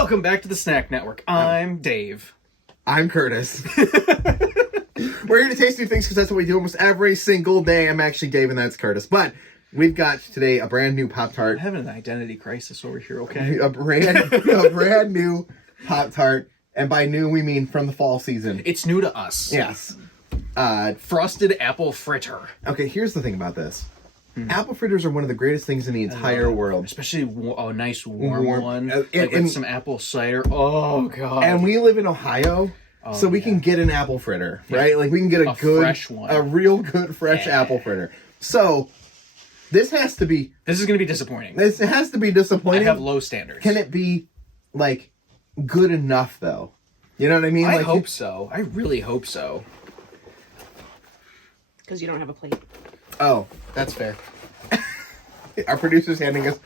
Welcome back to the Snack Network. I'm Dave. I'm Curtis. We're here to taste new things because that's what we do almost every single day. I'm actually Dave and that's Curtis. But we've got today a brand new Pop-Tart. I'm having an identity crisis over here, okay? A brand new Pop-Tart. And by new, we mean from the fall season. It's new to us. Yes. Frosted apple fritter. Okay, here's the thing about this. Apple fritters are one of the greatest things in the entire world. Especially a nice warm one. And with some apple cider. Oh, God. And we live in Ohio, so we can get an apple fritter, right? Like, we can get a good, fresh one. a real good, fresh apple fritter. So, this has to be... This is going to be disappointing. This has to be disappointing. I have low standards. Can it be, like, good enough, though? You know what I mean? I hope so. I really hope so. Because you don't have a plate. Oh, that's fair. Our producer's handing us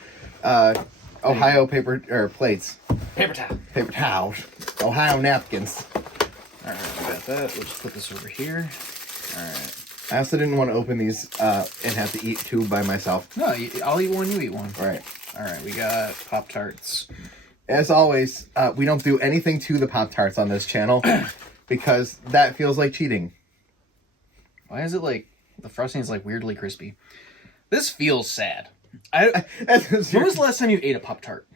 Ohio paper or plates. Paper towel. Paper towels. Ohio napkins. Alright, we got that. We'll just put this over here. Alright. I also didn't want to open these and have to eat two by myself. No, I'll eat one, you eat one. Right. Alright, we got Pop-Tarts. As always, we don't do anything to the Pop-Tarts on this channel because that feels like cheating. Why is it like the frosting is like weirdly crispy? This feels sad. When was the last time you ate a Pop-Tart?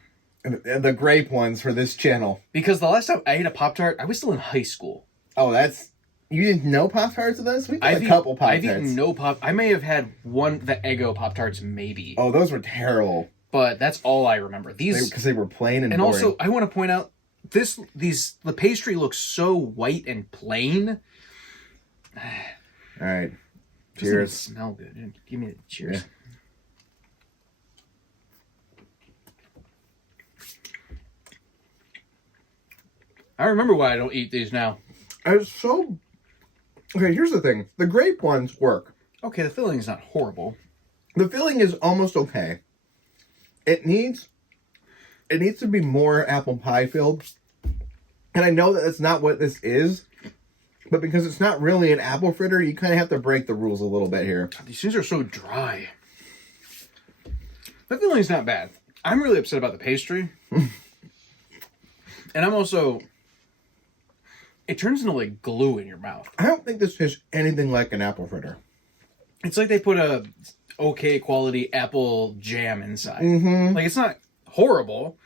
The grape ones for this channel. Because the last time I ate a Pop-Tart, I was still in high school. Oh, that's... You didn't know Pop-Tarts of this? We've got a couple Pop-Tarts. I've eaten no Pop... I may have had the Eggo Pop-Tarts, maybe. Oh, those were terrible. But that's all I remember. Because they were plain and boring. Also, I want to point out, the pastry looks so white and plain. All right. Cheers. Cheers. Smell good. Give me the cheers. Yeah. I remember why I don't eat these now. Okay, here's the thing. The grape ones work. Okay, the filling is not horrible. The filling is almost okay. It needs to be more apple pie filled. And I know that that's not what this is. But because it's not really an apple fritter, you kind of have to break the rules a little bit here. These things are so dry. The filling's not bad. I'm really upset about the pastry. And I'm also... It turns into like glue in your mouth. I don't think this tastes anything like an apple fritter. It's like they put a okay quality apple jam inside. Mm-hmm. Like, it's not horrible,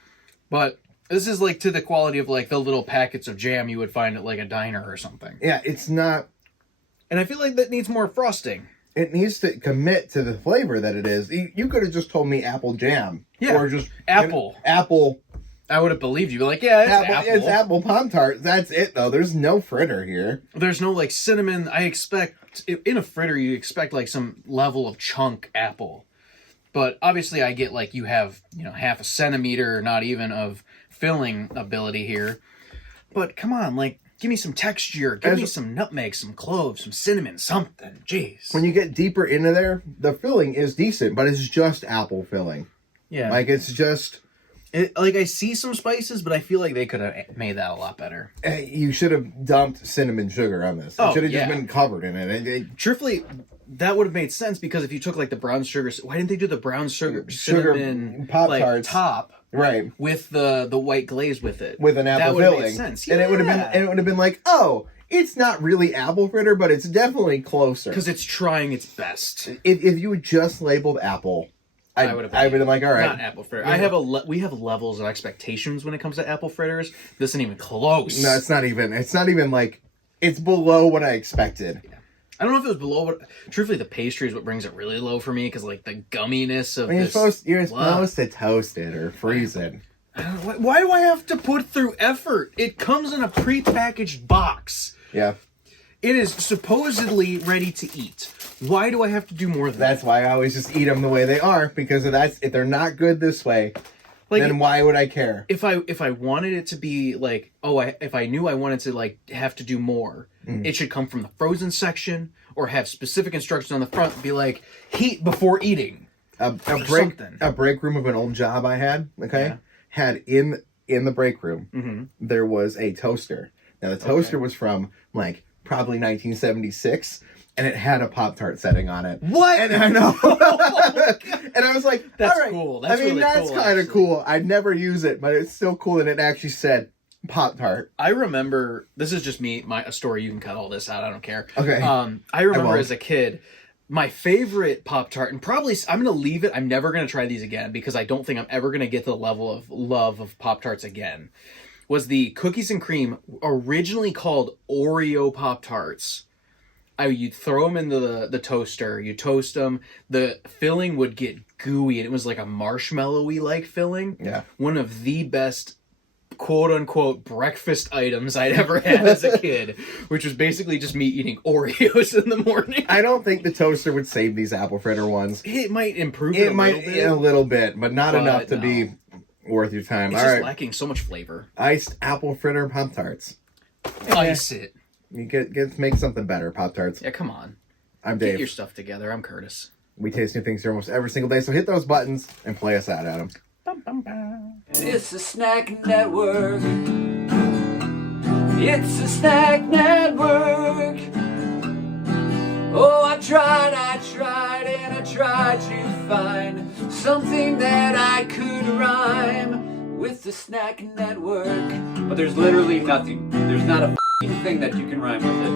but this is like to the quality of like the little packets of jam you would find at like a diner or something. Yeah, it's not... And I feel like that needs more frosting. It needs to commit to the flavor that it is. You could have just told me apple jam. Yeah, or just... apple. Apple... I would have believed you. Like, yeah, it's apple. It's apple Pop-Tart. That's it, though. There's no fritter here. There's no, like, cinnamon. I expect... In a fritter, you expect, like, some level of chunk apple. But, obviously, I get, like, you have, half a centimeter, not even, of filling ability here. But, come on, like, give me some texture. Give me some nutmeg, some cloves, some cinnamon, something. Jeez. When you get deeper into there, the filling is decent, but it's just apple filling. Yeah. Like, it's just... I see some spices, but I feel like they could have made that a lot better. You should have dumped cinnamon sugar on this. It should have just been covered in it. Truthfully, that would have made sense because if you took like the brown sugar, why didn't they do the brown sugar cinnamon Pop-Tarts top right with the white glaze with it with an apple filling? That would have made sense. Yeah. And it would have been like, oh, it's not really apple fritter, but it's definitely closer because it's trying its best. If you had just labeled apple. I would have been like, all right. Not apple fritter. Yeah. We have levels of expectations when it comes to apple fritters. This isn't even close. No, it's not even like, it's below what I expected. Yeah. I don't know if it was below, but truthfully, the pastry is what brings it really low for me because like the gumminess of you're supposed to toast it or freeze it. Why do I have to put through effort? It comes in a pre-packaged box. Yeah. It is supposedly ready to eat. Why do I have to do more than that? That's why I always just eat them the way they are, because if they're not good this way, then why would I care? If I wanted it to be like, if I knew I wanted to like have to do more, it should come from the frozen section or have specific instructions on the front and be like, heat before eating. A break room of an old job I had, had in the break room, there was a toaster. Now the toaster was from like probably 1976. and it had a Pop-Tart setting on it. What? And I know. And I was like, That's all right. cool. That's I mean, really that's cool, kind of actually. cool. I'd never use it, but it's still cool that it actually said Pop-Tart. I remember, this is just me, a story, you can cut all this out, I don't care. Okay. I remember won't. as a kid, my favorite Pop-Tart, and probably, I'm going to leave it, I'm never going to try these again, because I don't think I'm ever going to get to the level of love of Pop-Tarts again, was the cookies and cream, originally called Oreo Pop-Tarts. You'd throw them into the toaster, you toast them, the filling would get gooey, and it was like a marshmallowy like filling. Yeah. One of the best quote-unquote breakfast items I'd ever had as a kid, which was basically just me eating Oreos in the morning. I don't think the toaster would save these apple fritter ones. It might improve It a might little bit. a little bit, but not enough to no. be worth your time. It's All just right. lacking so much flavor. Iced apple fritter Pop Tarts. Ice it. You get make something better, Pop Tarts. Yeah, come on. I'm Get Dave. your stuff together. I'm Curtis. We taste new things here almost every single day, so hit those buttons and play us out, Adam. It's the Snack Network. It's the Snack Network. Oh, I tried, and I tried to find something that I could rhyme with the Snack Network. But there's literally nothing. There's not a thing that you can rhyme with it.